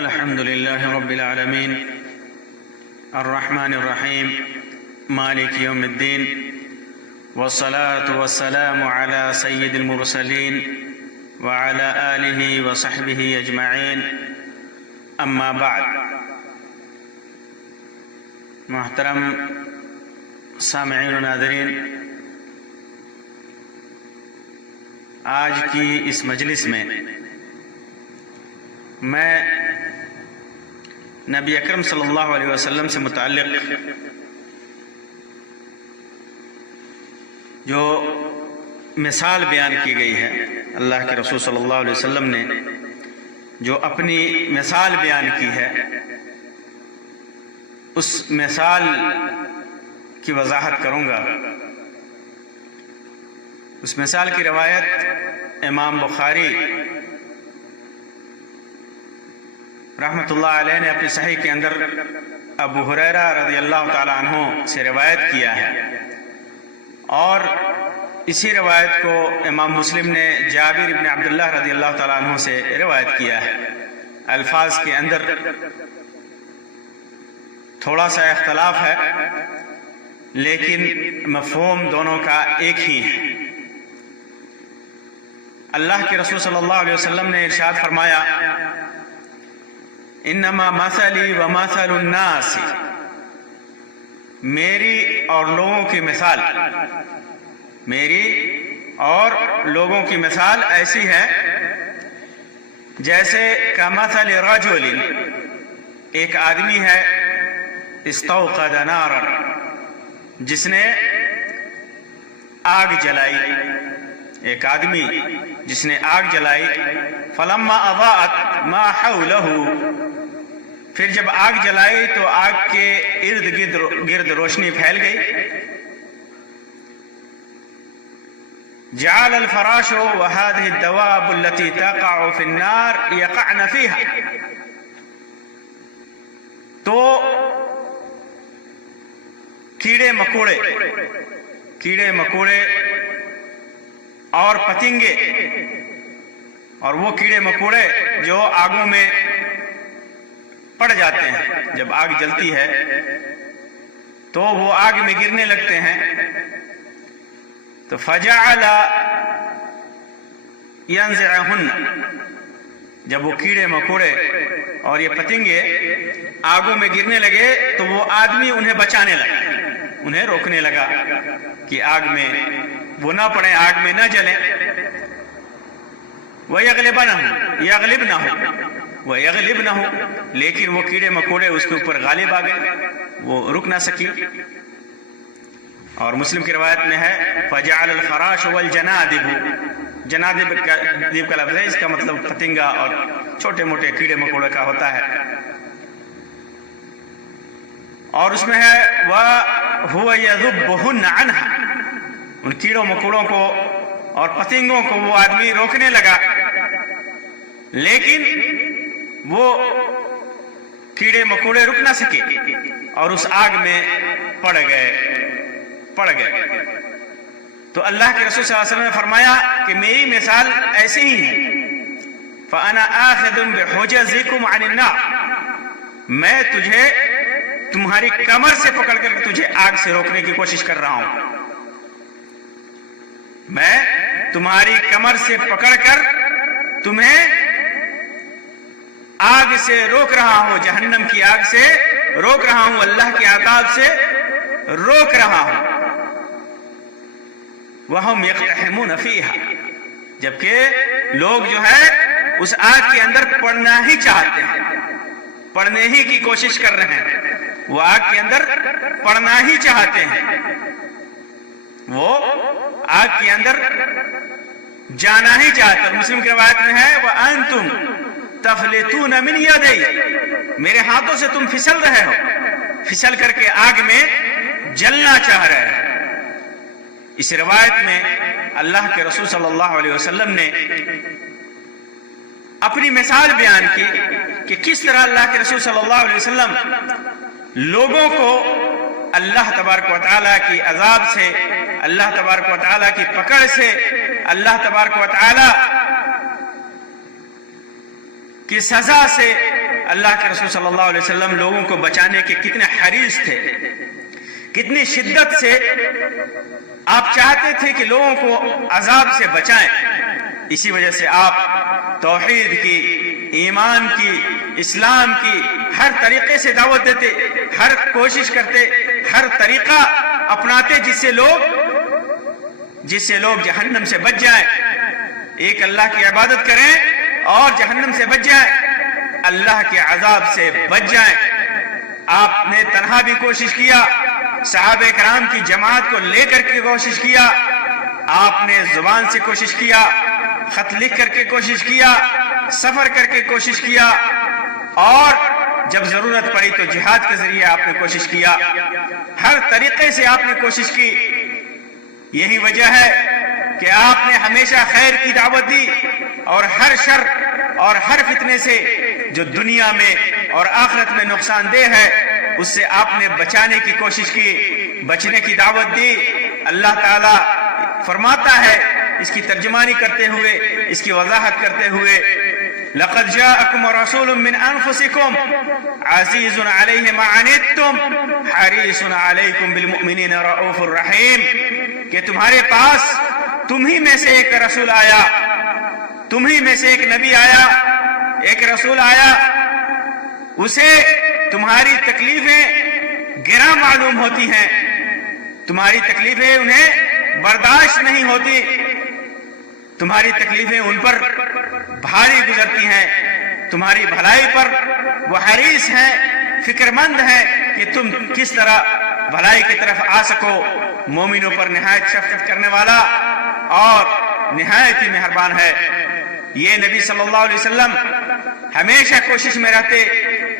الحمد لله رب العالمين الرحمن الرحيم مالك يوم الدين والصلاة والسلام على سيد المرسلين وعلى آله وصحبه أجمعين أما بعد. محترم سامعین و ناظرین، آج کی اس مجلس میں میں نبی اکرم صلی اللہ علیہ وسلم سے متعلق جو مثال بیان کی گئی ہے، اللہ کے رسول صلی اللہ علیہ وسلم نے جو اپنی مثال بیان کی ہے، اس مثال کی وضاحت کروں گا. اس مثال کی روایت امام بخاری رحمۃ اللہ علیہ نے اپنی صحیح کے اندر ابو ہریرہ رضی اللہ تعالیٰ عنہ سے روایت کیا ہے، اور اسی روایت کو امام مسلم نے جابر بن عبداللہ رضی اللہ تعالیٰ عنہ سے روایت کیا ہے. الفاظ کے اندر تھوڑا سا اختلاف ہے، لیکن مفہوم دونوں کا ایک ہی ہے. اللہ کے رسول صلی اللہ علیہ وسلم نے ارشاد فرمایا، انما مثلی و مثل الناس، میری اور لوگوں کی مثال، میری اور لوگوں کی مثال ایسی ہے جیسے کمثل رجل، ایک آدمی ہے استوقد نارا، جس نے آگ جلائی، ایک آدمی جس نے آگ جلائی. فلما اضاءت ما حولہ، پھر جب آگ جلائی تو آگ کے ارد گرد روشنی پھیل گئی. جعل الفراش وهذه الدواب التي تقع في النار يقعن فيها، تو کیڑے مکوڑے اور پتنگے، اور وہ کیڑے مکوڑے جو آگوں میں پڑ جاتے ہیں، جب آگ جلتی ہے تو وہ آگ میں گرنے لگتے ہیں. تو فجعل ينزعهن، جب وہ کیڑے مکوڑے اور یہ پتنگے آگوں میں گرنے لگے تو وہ آدمی انہیں بچانے لگا، انہیں روکنے لگا کہ آگ میں وہ نہ پڑیں، آگ میں نہ جلیں. وَيَغْلِبْنَهُ، لیکن وہ کیڑے مکوڑے اس کے اوپر غالب آ گئے، وہ رک نہ سکی. اور مسلم کی روایت میں ہے فَجَعَلَ الْفَرَاشُ وَالْجَنَادِبُ، جنادب کا لفظ ہے، اس کا مطلب پتنگا اور چھوٹے موٹے کیڑے مکوڑے کا ہوتا ہے. اور اس میں ہے وَهُوَ يَذُبُّهُنَّ عَنْهَا، ان کیڑوں مکوڑوں کو اور پتنگوں کو وہ آدمی روکنے لگا، لیکن وہ کیڑے مکوڑے رک نہ سکے اور اس آگ میں پڑ گئے. تو اللہ کے رسول صلی اللہ علیہ وسلم نے فرمایا کہ میری مثال ایسی ہی ہے. فَأَنَا آخِذٌ بِحُجَزِكُمْ عَنِ النَّارِ، میں تجھے تمہاری کمر سے پکڑ کر تجھے آگ سے روکنے کی کوشش کر رہا ہوں. میں تمہاری کمر سے پکڑ کر تمہیں آگ سے روک رہا ہوں، جہنم کی آگ سے روک رہا ہوں، اللہ کے عذاب سے روک رہا ہوں. وَهُمْ يَقْتَحِمُونَ فِيهَا، جبکہ لوگ جو ہے اس آگ کے اندر پڑنا ہی چاہتے ہیں، پڑنے ہی کی کوشش کر رہے ہیں، وہ آگ کے اندر پڑنا ہی چاہتے ہیں، وہ آگ کے اندر جانا ہی چاہتے ہیں. مسلم کی روایت میں ہے وَأَنْتُمْ تَفْلِتُونَ مِنْ يَدَيَّ، میرے ہاتھوں سے تم پھسل رہے ہو، پھسل کر کے آگ میں جلنا چاہ رہے ہیں. اس روایت میں اللہ کے رسول صلی اللہ علیہ وسلم نے اپنی مثال بیان کی کہ کس طرح اللہ کے رسول صلی اللہ علیہ وسلم لوگوں کو اللہ تبارک و تعالیٰ کی عذاب سے، اللہ تبارک و تعالیٰ کی پکڑ سے، اللہ تبارک و تعالیٰ کی سزا سے، اللہ کے رسول صلی اللہ علیہ وسلم لوگوں کو بچانے کے کتنے حریص تھے، کتنی شدت سے آپ چاہتے تھے کہ لوگوں کو عذاب سے بچائیں۔ اسی وجہ سے آپ توحید کی، ایمان کی، اسلام کی ہر طریقے سے دعوت دیتے، ہر کوشش کرتے، ہر طریقہ اپناتے جس سے لوگ جہنم سے بچ جائیں، ایک اللہ کی عبادت کریں اور جہنم سے بچ جائیں، اللہ کے عذاب سے بچ جائیں۔ آپ نے تنہا بھی کوشش کیا، صحابہ کرام کی جماعت کو لے کر کے کوشش کیا، آپ نے زبان سے کوشش کیا، خط لکھ کر کے کوشش کیا، سفر کر کے کوشش کیا، اور جب ضرورت پڑی تو جہاد کے ذریعے آپ نے کوشش کیا، ہر طریقے سے آپ نے کوشش کی۔ یہی وجہ ہے کہ آپ نے ہمیشہ خیر کی دعوت دی، اور ہر شر اور ہر فتنے سے جو دنیا میں اور آخرت میں نقصان دہ ہے اس سے آپ نے بچانے کی کوشش کی، بچنے کی دعوت دی۔ اللہ تعالیٰ فرماتا ہے اس کی ترجمانی کرتے ہوئے، اس کی وضاحت کرتے ہوئے، لَقَدْ جَاءَكُمْ رَسُولٌ مِّنْ أَنفُسِكُمْ عَزِيزٌ عَلَيْهِ مَا عَنِتُّمْ حَرِيصٌ عَلَيْكُمْ بِالْمُؤْمِنِينَ رَءُوفٌ رَحِيمٌ، کہ تمہارے پاس تمہی میں سے ایک رسول آیا، تمہی میں سے ایک نبی آیا، ایک رسول آیا، اسے تمہاری تکلیفیں گراں معلوم ہوتی ہیں، تمہاری تکلیفیں انہیں برداشت نہیں ہوتی، تمہاری تکلیفیں ان پر بھاری گزرتی ہیں، تمہاری بھلائی پر وہ حریص ہیں، فکر مند ہیں کہ تم کس طرح بھلائی کی طرف آ سکو۔ مومنوں پر نہایت شفقت کرنے والا اور نہایت ہی مہربان ہے۔ یہ نبی صلی اللہ علیہ وسلم ہمیشہ کوشش میں رہتے،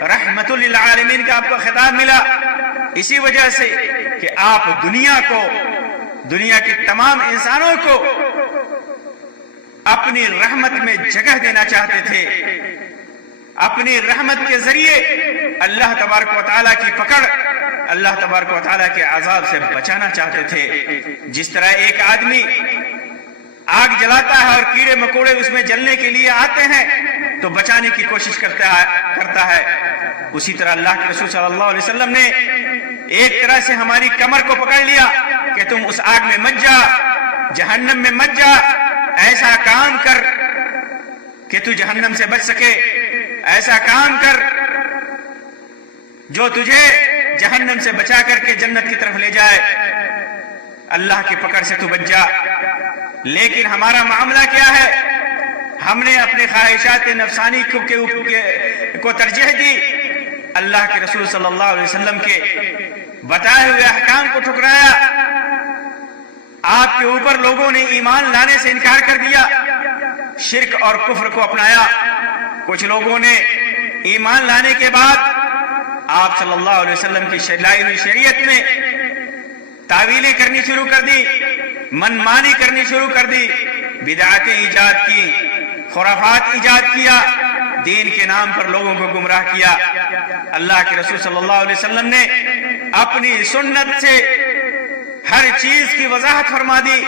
رحمت للعالمین کا آپ کو خطاب ملا اسی وجہ سے کہ آپ دنیا کے تمام انسانوں کو اپنی رحمت میں جگہ دینا چاہتے تھے، اپنی رحمت کے ذریعے اللہ تبارک و تعالیٰ کی پکڑ، اللہ تبارک و تعالیٰ کے عذاب سے بچانا چاہتے تھے۔ جس طرح ایک آدمی آگ جلاتا ہے اور کیڑے مکوڑے اس میں جلنے کے لیے آتے ہیں تو بچانے کی کوشش کرتا ہے، اسی طرح اللہ کے رسول صلی اللہ علیہ وسلم نے ایک طرح سے ہماری کمر کو پکڑ لیا کہ تم اس آگ میں مت جا، جہنم میں مت جا، ایسا کام کر کہ تو جہنم سے بچ سکے، ایسا کام کر جو تجھے جہنم سے بچا کر کے جنت کی طرف لے جائے، اللہ کی پکڑ سے تو بچ جا۔ لیکن ہمارا معاملہ کیا ہے؟ ہم نے اپنے خواہشات نفسانی کو ترجیح دی، اللہ کے رسول صلی اللہ علیہ وسلم کے بتائے ہوئے احکام کو ٹھکرایا، آپ کے اوپر لوگوں نے ایمان لانے سے انکار کر دیا، شرک اور کفر کو اپنایا۔ کچھ لوگوں نے ایمان لانے کے بعد آپ صلی اللہ علیہ وسلم کی لائی ہوئی شریعت میں تعویلیں کرنی شروع کر دی، من مانی کرنی شروع کر دی، بدعتیں ایجاد کی، خرافات ایجاد کیا، دین کے نام پر لوگوں کو گمراہ کیا۔ اللہ کے رسول صلی اللہ علیہ وسلم نے اپنی سنت سے ہر چیز کی وضاحت فرما دی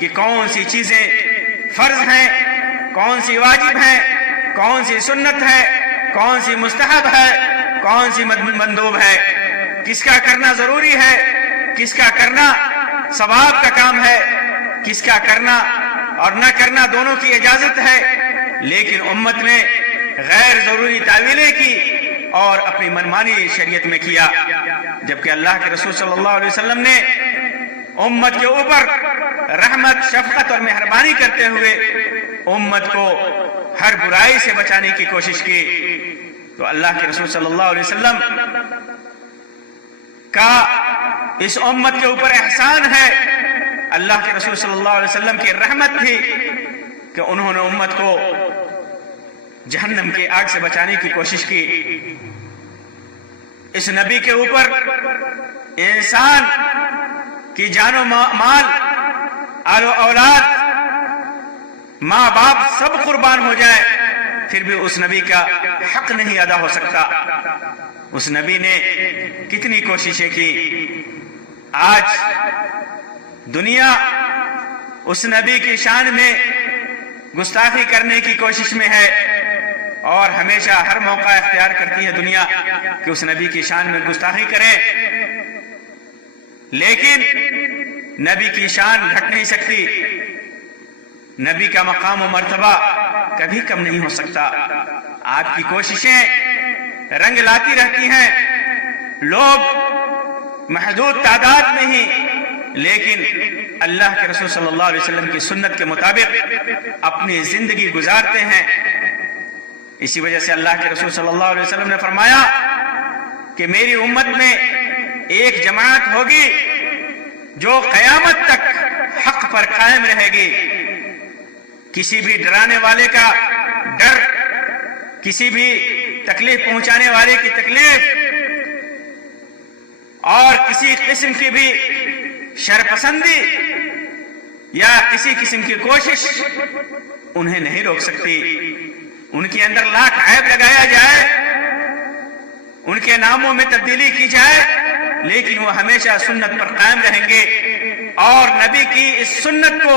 کہ کون سی چیزیں فرض ہیں، کون سی واجب ہیں، کون سی سنت ہے، کون سی مستحب ہے، کون سی مندوب ہے، کس کا کرنا ضروری ہے، کس کا کرنا ثواب کا کام ہے، کس کا کرنا اور نہ کرنا دونوں کی اجازت ہے۔ لیکن امت نے غیر ضروری تعویلیں کی اور اپنی منمانی شریعت میں کیا، جبکہ اللہ کے رسول صلی اللہ علیہ وسلم نے امت کے اوپر رحمت، شفقت اور مہربانی کرتے ہوئے امت کو ہر برائی سے بچانے کی کوشش کی۔ تو اللہ کے رسول صلی اللہ علیہ وسلم کا اس امت کے اوپر احسان ہے، اللہ کے رسول صلی اللہ علیہ وسلم کی رحمت تھی کہ انہوں نے امت کو جہنم کی آگ سے بچانے کی کوشش کی۔ اس نبی کے اوپر انسان کی جان و مال، آل و اولاد، ماں باپ سب قربان ہو جائے پھر بھی اس نبی کا حق نہیں ادا ہو سکتا۔ اس نبی نے کتنی کوششیں کی، آج دنیا اس نبی کی شان میں گستاخی کرنے کی کوشش میں ہے، اور ہمیشہ ہر موقع اختیار کرتی ہے دنیا کہ اس نبی کی شان میں گستاخی کرے، لیکن نبی کی شان گھٹ نہیں سکتی، نبی کا مقام و مرتبہ کبھی کم نہیں ہو سکتا۔ آپ کی کوششیں رنگ لاتی رہتی ہیں، لوگ محدود تعداد میں ہی لیکن اللہ کے رسول صلی اللہ علیہ وسلم کی سنت کے مطابق اپنی زندگی گزارتے ہیں۔ اسی وجہ سے اللہ کے رسول صلی اللہ علیہ وسلم نے فرمایا کہ میری امت میں ایک جماعت ہوگی جو قیامت تک حق پر قائم رہے گی، کسی بھی ڈرانے والے کا ڈر، کسی بھی تکلیف پہنچانے والے کی تکلیف اور کسی قسم کی بھی شرپسندی یا کسی قسم کی کوشش انہیں نہیں روک سکتی۔ ان کے اندر لاکھ عیب لگایا جائے، ان کے ناموں میں تبدیلی کی جائے، لیکن وہ ہمیشہ سنت پر قائم رہیں گے اور نبی کی اس سنت کو،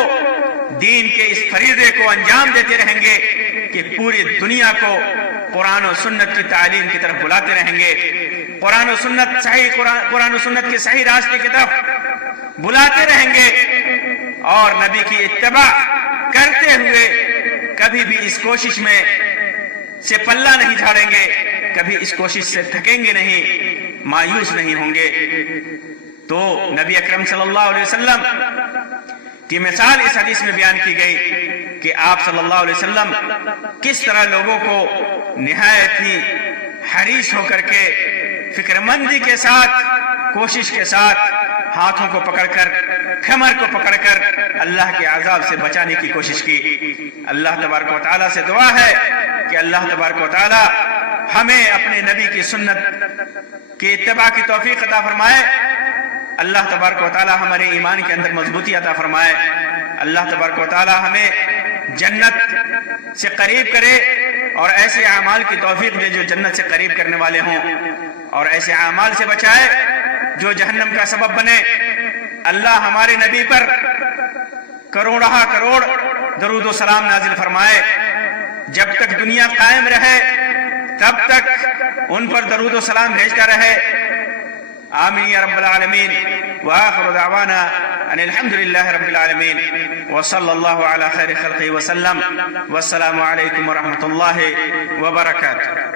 دین کے اس فریضے کو انجام دیتے رہیں گے کہ پوری دنیا کو قرآن و سنت کی تعلیم کی طرف بلاتے رہیں گے، قرآن و سنت کے صحیح راستے کی طرف بلاتے رہیں گے، اور نبی کی اتباع کرتے ہوئے کبھی بھی اس کوشش میں سے پلہ نہیں جھاڑیں گے، کبھی اس کوشش سے تھکیں گے نہیں، مایوس نہیں ہوں گے۔ تو نبی اکرم صلی اللہ علیہ وسلم کی مثال اس حدیث میں بیان کی گئی کہ آپ صلی اللہ علیہ وسلم کس طرح لوگوں کو نہایت ہی حریص ہو کر کے، فکر مندی کے ساتھ، کوشش کے ساتھ ہاتھوں کو پکڑ کر، کمر کو پکڑ کر اللہ کے عذاب سے بچانے کی کوشش کی۔ اللہ تبارک و تعالیٰ سے دعا ہے کہ اللہ تبارک و تعالیٰ ہمیں اپنے نبی کی سنت کی اتباع کی توفیق عطا فرمائے، اللہ تبارک و تعالیٰ ہمارے ایمان کے اندر مضبوطی عطا فرمائے، اللہ تبارک و تعالیٰ ہمیں جنت سے قریب کرے اور ایسے اعمال کی توفیق دے جو جنت سے قریب کرنے والے ہوں، اور ایسے اعمال سے بچائے جو جہنم کا سبب بنے۔ اللہ ہمارے نبی پر کروڑہ کروڑ درود و سلام نازل فرمائے، جب تک دنیا قائم رہے تب تک ان پر درود و سلام بھیجتا رہے۔ آمین یا رب العالمین، وآخر دعوانا ان الحمدللہ رب العالمین، وصلی اللہ علی خیر خلقہ وسلم، والسلام علیکم ورحمۃ اللہ وبرکاتہ۔